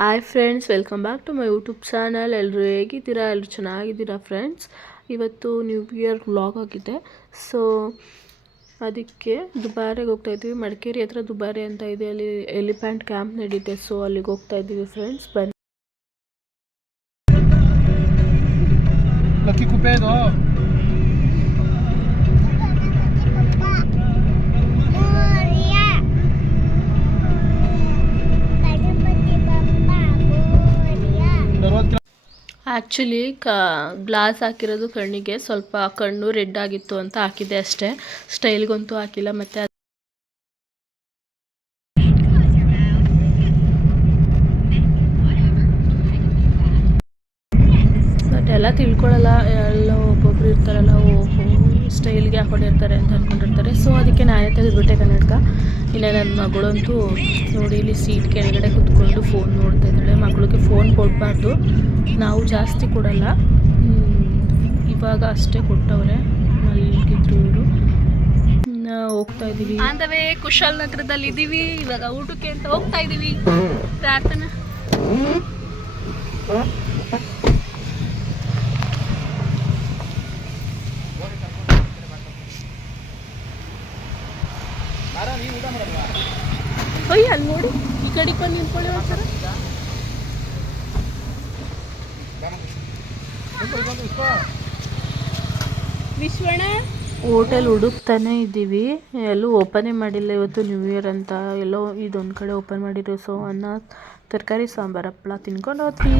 Hi friends, welcome back to my YouTube channel. ಎಲ್ಲರೂ ಹೇಗಿದ್ದೀರಾ? ಎಲ್ಲರೂ ಚೆನ್ನಾಗಿದ್ದೀರಾ ಫ್ರೆಂಡ್ಸ್? ಇವತ್ತು ನ್ಯೂ ಇಯರ್ ವ್ಲಾಗ್ ಆಗಿದೆ. ಸೊ ಅದಕ್ಕೆ ದುಬಾರೆಗೆ ಹೋಗ್ತಾಯಿದ್ವಿ. ಮಡಿಕೇರಿ ಹತ್ರ ದುಬಾರೆ ಅಂತ ಇದೆ, ಅಲ್ಲಿ ಎಲಿಫೆಂಟ್ ಕ್ಯಾಂಪ್ ನಡೀತೆ. ಸೊ ಅಲ್ಲಿಗೆ ಹೋಗ್ತಾಯಿದ್ದೀವಿ ಫ್ರೆಂಡ್ಸ್. ಬನ್ನಿ. ಆ್ಯಕ್ಚುಲಿ ಗ್ಲಾಸ್ ಹಾಕಿರೋದು ಕಣ್ಣಿಗೆ, ಸ್ವಲ್ಪ ಕಣ್ಣು ರೆಡ್ ಆಗಿತ್ತು ಅಂತ ಹಾಕಿದ್ದೆ ಅಷ್ಟೇ, ಸ್ಟೈಲ್ಗಂತೂ ಹಾಕಿಲ್ಲ. ಮತ್ತು ಬಟ್ ಎಲ್ಲ ತಿಳ್ಕೊಳ್ಳಲ್ಲ, ಎಲ್ಲ ಒಬ್ಬೊಬ್ರು ಇರ್ತಾರಲ್ಲ, ಸ್ಟೈಲ್ಗೆ ಹಾಕೊಂಡಿರ್ತಾರೆ ಅಂತ ಅಂದ್ಕೊಂಡಿರ್ತಾರೆ. ಸೊ ಅದಕ್ಕೆ ನಾನೇ ತೆಗೆದುಬಿಟ್ಟೆ ಕನ್ನಡಕ. ಇಲ್ಲ ನನ್ನ ಮಗಳಂತೂ ನೋಡಿ, ಇಲ್ಲಿ ಸೀಟ್ ಕೆಳಗಡೆ ಕುತ್ಕೊಂಡು ಫೋನ್ ನೋಡ್ತಾ ಇದ್ದಾಳೆ. ಮಗಳಿಗೆ ಫೋನ್ ಕೊಡಬಾರ್ದು, ನಾವು ಜಾಸ್ತಿ ಕೊಡಲ್ಲ, ಇವಾಗ ಅಷ್ಟೇ ಕೊಟ್ಟವ್ರೆ. ಮಲಗಿದ್ರು ಇವರು. ಹೋಗ್ತಾ ಇದ್ದೀವಿ, ಅಂದವೇ ಕುಶಾಲ್ ನಗರದಲ್ಲಿ ಇದ್ದೀವಿ. ಇವಾಗ ಊಟಕ್ಕೆ ಅಂತ ಹೋಗ್ತಾ ಇದ್ದೀವಿ. ಪ್ರಾರ್ಥನಾ ಅಯ್ಯ, ಅಲ್ಲಿ ನೋಡಿ, ಈ ಕಡೆಗೆ ಬಂದು ನಿಂತ್ಕೊಳ್ಳಿ ಒಂದ್ಸಲ. ವಿಶ್ವಣ್ಣ ಹೋಟೆಲ್ ಹುಡುಕ್ತಾನೆ ಇದ್ದೀವಿ, ಎಲ್ಲೂ ಓಪನೇ ಮಾಡಿಲ್ಲ. ಇವತ್ತು ನ್ಯೂ ಇಯರ್ ಅಂತ ಎಲ್ಲೋ ಇದೊಂದು ಕಡೆ ಓಪನ್ ಮಾಡಿರೋ. ಸೊ ಅನ್ನ, ತರಕಾರಿ, ಸಾಂಬಾರು, ಹಪ್ಪಳ ತಿನ್ಕೊಂಡು ಹೋದ್ವಿ.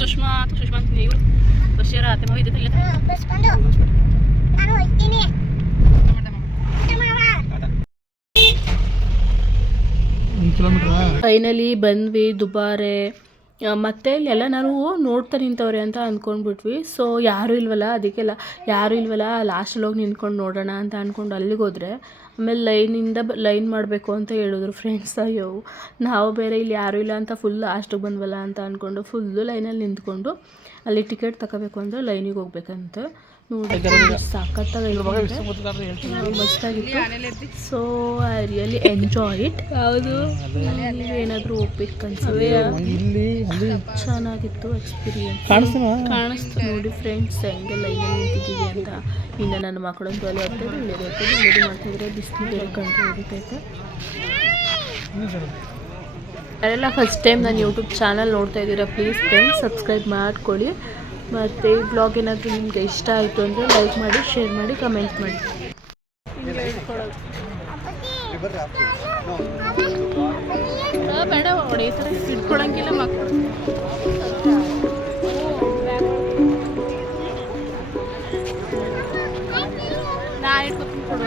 ಸುಷ್ಮಾ ಇವರು ಬಶೀರ ಆತೆ ಹೋಗಿದ್ದೆ. ಫೈನಲಿ ಬಂದ್ವಿ ದುಬಾರೆ. ಮತ್ತೆ ಇಲ್ಲೆಲ್ಲ ನಾವು ನೋಡ್ತಾ ನಿಂತವ್ರೆ ಅಂತ ಅಂದ್ಕೊಂಡ್ಬಿಟ್ವಿ. ಸೊ ಯಾರೂ ಇಲ್ವಲ್ಲ, ಅದಕ್ಕೆಲ್ಲ ಯಾರೂ ಇಲ್ವಲ್ಲ, ಲಾಸ್ಟಲ್ಲಿ ಹೋಗಿ ನಿಂತ್ಕೊಂಡು ನೋಡೋಣ ಅಂತ ಅಂದ್ಕೊಂಡು ಅಲ್ಲಿಗೆ ಹೋದರೆ, ಆಮೇಲೆ ಲೈನ್ ಮಾಡಬೇಕು ಅಂತ ಹೇಳಿದ್ರು ಫ್ರೆಂಡ್ಸ್. ಅಯ್ಯೋ, ನಾವು ಬೇರೆ ಇಲ್ಲಿ ಯಾರೂ ಇಲ್ಲ ಅಂತ ಫುಲ್ ಲಾಸ್ಟಿಗೆ ಬಂದ್ವಲ್ಲ ಅಂತ ಅಂದ್ಕೊಂಡು ಫುಲ್ಲು ಲೈನಲ್ಲಿ ನಿಂತ್ಕೊಂಡು ಅಲ್ಲಿ ಟಿಕೆಟ್ ತಗೋಬೇಕು ಅಂದರೆ ಲೈನಿಗೆ ಹೋಗ್ಬೇಕಂತ. ನೋಡಿ, ಸಖತ್ತಾಗಿ ಮಸ್ತಾಗಿತ್ತು. So I really enjoy it. ಯಾವುದು ಏನಾದರೂ ಹೋಗ್ಬೇಕು ಅನ್ಸುತ್ತೆ. ಚೆನ್ನಾಗಿತ್ತು ಎಕ್ಸ್ಪೀರಿಯನ್ಸ್. ಕಾಣಿಸ್ತು ನೋಡಿ ಫ್ರೆಂಡ್ಸ್, ಹೆಂಗೆ ಲೈನಲ್ಲಿ ನಿಂತಿದ್ದೀವಿ ಅಂತ. ಇನ್ನು ನನ್ನ ಮಕ್ಕಳಂತೂ ಅಲ್ಲಿ ಇಳಿದು ಮಾಡ್ತಿದ್ರೆ ಬಿಸಿಲು ಬೇರೆ ಕಂಡು ಹಿಡಿತೈತೆ. ಯಾರೆಲ್ಲ ಫಸ್ಟ್ ಟೈಮ್ ನಾನು ಯೂಟ್ಯೂಬ್ ಚಾನಲ್ ನೋಡ್ತಾ ಇದ್ದೀರಾ, ಪ್ಲೀಸ್ ಫ್ರೆಂಡ್ಸ್ ಸಬ್ಸ್ಕ್ರೈಬ್ ಮಾಡ್ಕೊಳ್ಳಿ. ಮತ್ತು ಈ ಬ್ಲಾಗ್ ಏನಾದರೂ ನಿಮಗೆ ಇಷ್ಟ ಆಯಿತು ಅಂದರೆ ಲೈಕ್ ಮಾಡಿ, ಶೇರ್ ಮಾಡಿ, ಕಮೆಂಟ್ ಮಾಡಿ. ಬೇಡ ಹೊಡೆಯುತ್ತಾರೆ, ಇಟ್ಕೊಳಂಗಿಲ್ಲ ಮಕ್ಕಳು. ನಾ ಇಟ್ಕೊತೀನಿ ಕೊಡು.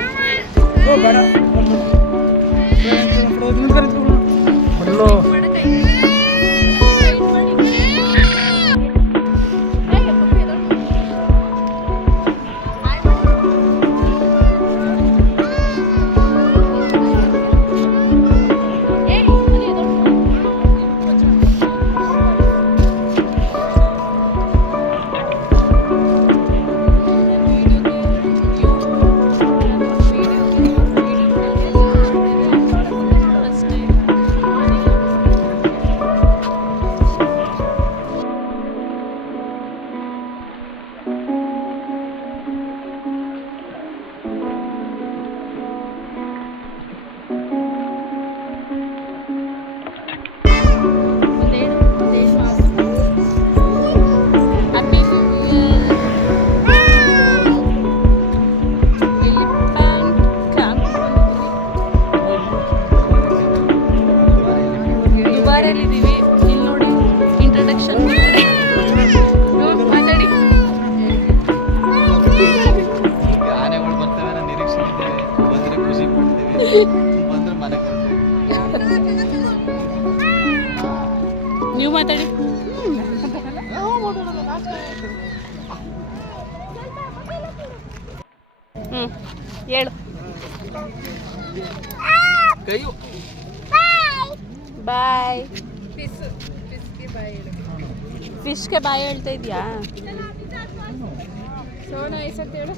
ದುಬಾರೆಯಲ್ಲಿದ್ದೀವಿ. ಇಲ್ಲಿ ನೋಡಿ, ಇಂಟ್ರಡಕ್ಷನ್ ಮಾತಾಡಿ. ಆನೆಗಳು ಬರ್ತವೆ ಅನ್ನೋ ನಿರೀಕ್ಷೆ ಇದ್ದೇವೆ, ಬಂದರೆ ಖುಷಿ ಪಡ್ತೀವಿ, ಬಂದರೆ ಮನೆ ನೀವು ಮಾತಾಡಿ. ಹೇಳು. ಬಾಯ್. ಫಿಶ್ಗೆ ಬಾಯ್ ಹೇಳ್ತಾ ಇದೆಯಾ? ಸೋಣ ಐಸತ್ ಹೇಳು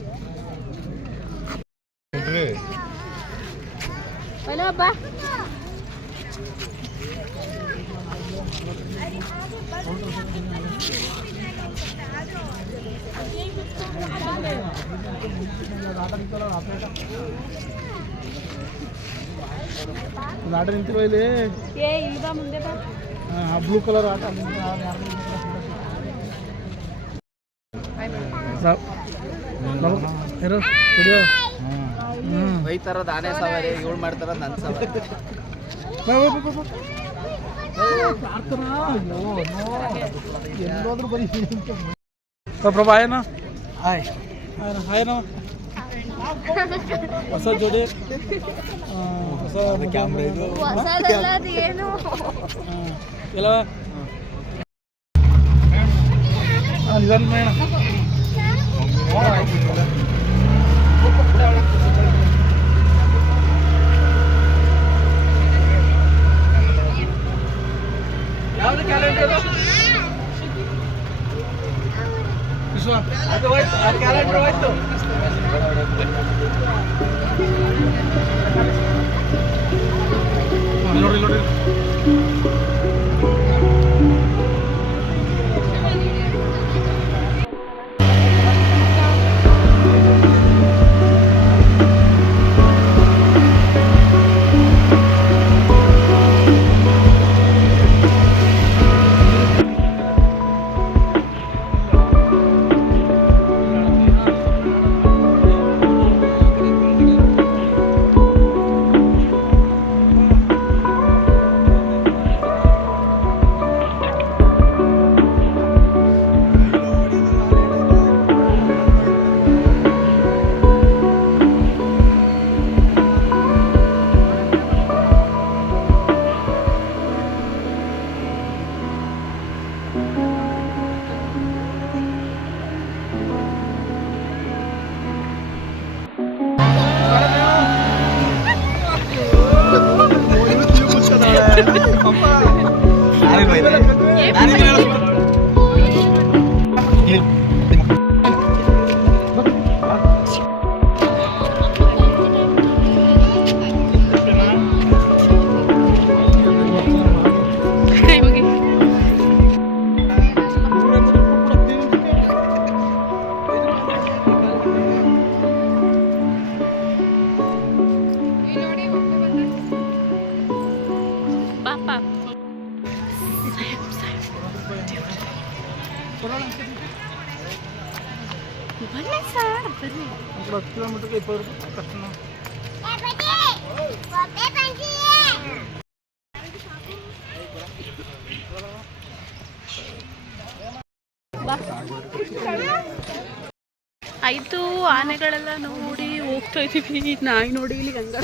ಹಲೋ ಬಾ ಆಟ ನಿಂತಿರೋ ಇಲ್ಲಿ ಏ ಇಲ್ವಾ ಮುಂದೆ ಬಾ ಬ್ಲೂ ಕಲರ್ ಆಟ ಬೈತಾರದ ಆನೆ ಸವಾರಿ ಇವಳು ಮಾಡ್ತಾರ ನನ್ನ ಸವಾರಿ ಎಲ್ಲೋದ್ರು ಬರೀ ಪ್ರಭಾ ಆಯನ ಆಯನ ಹೊಸ ಜೋಡಿ ಹೊಸ ಕ್ಯಾಮ್ರಾ ಇದು ಏನು ಎಲ್ಲ ನಿಧಾನ ಮೇಣ ಯಾವ್ದು ಕ್ಯಾಲೆಂಡರ್ ವಿಶ್ವ ಅದು ಹೋಯ್ತು ಆ ಕ್ಯಾಲೆಂಡರ್ ಹೋಯ್ತು ನೋಡಿ ನೋಡಿ ಬನ್ನಿ ಸರ್ ಬನ್ನಿ 10 ಕಿಲೋಮೀಟರ್ಗೆ 20 ರೂಪಾಯಿ ಕಷ್ಟ ಆಯ್ತು ಆನೆಗಳೆಲ್ಲ ನೋಡಿ ಹೋಗ್ತಾ ಇದೀವಿ ನಾಯಿ ನೋಡಿ ಇಲ್ಲಿ ಗಂಗ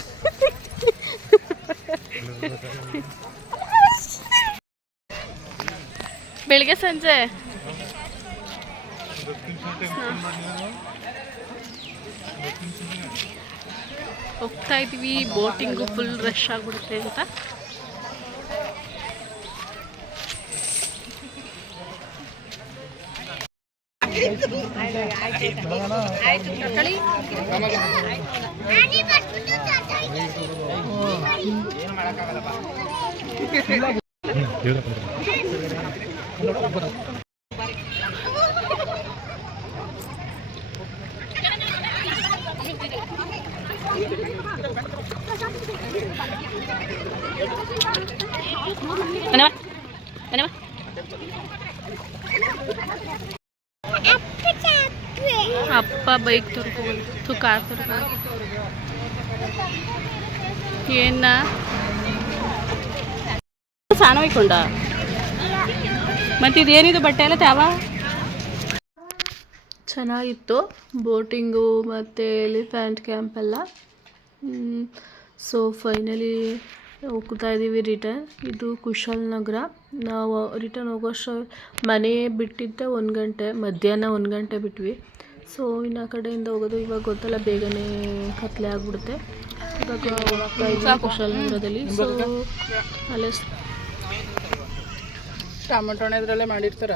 ಬೆಳಿಗ್ಗೆ ಸಂಜೆ ಹೋಗ್ತಾ ಇದೀವಿ ಬೋಟಿಂಗು ಫುಲ್ ರಶ್ ಆಗ್ಬಿಡುತ್ತೆ ಅಂತ ಅಪ್ಪ ಬೈಕ್ ತುರ್ಕೊಂಡು ಕಾರ್ ತುರ್ಕೊಂಡು ಏನ ಸಾಣ ಹೋಯ್ಕೊಂಡ ಮತ್ತಿದೇನಿದು ಬಟ್ಟೆ ಎಲ್ಲ ತ್ಯಾವ ಚೆನ್ನಾಗಿತ್ತು ಬೋಟಿಂಗು ಮತ್ತು ಎಲಿಫ್ಯಾಂಟ್ ಕ್ಯಾಂಪ್ ಎಲ್ಲ. ಸೊ ಫೈನಲಿ ಹೋಗ್ತಾ ಇದ್ದೀವಿ ರಿಟರ್ನ್. ಇದು ಕುಶಾಲನಗರ. ನಾವು ರಿಟರ್ನ್ ಹೋಗೋಷ್ಟು ಮನೆ ಬಿಟ್ಟಿದ್ದೆ 1 ಗಂಟೆ, ಮಧ್ಯಾಹ್ನ 1 ಗಂಟೆ ಬಿಟ್ವಿ. ಸೊ ಇನ್ನು ಆ ಕಡೆಯಿಂದ ಹೋಗೋದು ಇವಾಗ ಗೊತ್ತಲ್ಲ, ಬೇಗನೆ ಕತ್ಲೆ ಆಗಿಬಿಡುತ್ತೆ. ಇವಾಗ ಹೋಗ್ತಾ ಇದ್ದೀವಿ ಕುಶಾಲನಗರದಲ್ಲಿ. ಸೊ ಅಲ್ಲೇ ಟೊಮೆಟೊ ಇದರಲ್ಲೇ ಮಾಡಿರ್ತಾರೆ.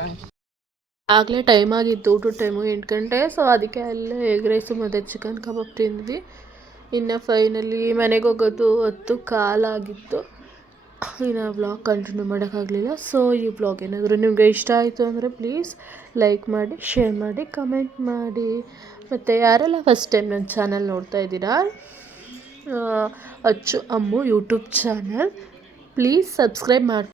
ಆಗಲೇ ಟೈಮ್ ಆಗಿತ್ತು, ಊಟದ ಟೈಮು 8 ಗಂಟೆ. ಸೊ ಅದಕ್ಕೆ ಅಲ್ಲೇ ಎಗ್ ರೈಸು ಮತ್ತು ಚಿಕನ್ ಕಬಾಬ್ ತಿಂದ್ವಿ. ಇನ್ನು ಫೈನಲಿ ಮನೆಗೆ ಹೋಗೋದು 10:15 ಆಗಿತ್ತು. ಇನ್ನು ವ್ಲಾಗ್ ಕಂಟಿನ್ಯೂ ಮಾಡೋಕ್ಕಾಗಲಿಲ್ಲ. ಸೊ ಈ ವ್ಲಾಗ್ ಏನಾದರೂ ನಿಮಗೆ ಇಷ್ಟ ಆಯಿತು ಅಂದರೆ ಪ್ಲೀಸ್ ಲೈಕ್ ಮಾಡಿ, ಶೇರ್ ಮಾಡಿ, ಕಮೆಂಟ್ ಮಾಡಿ. ಮತ್ತು ಯಾರೆಲ್ಲ ಫಸ್ಟ್ ಟೈಮ್ ನನ್ನ ಚಾನಲ್ ನೋಡ್ತಾ ಇದ್ದೀರಾ, ಅಚ್ಚು ಅಮ್ಮು ಯೂಟ್ಯೂಬ್ ಚಾನಲ್, ಪ್ಲೀಸ್ ಸಬ್ಸ್ಕ್ರೈಬ್ ಮಾಡಿ.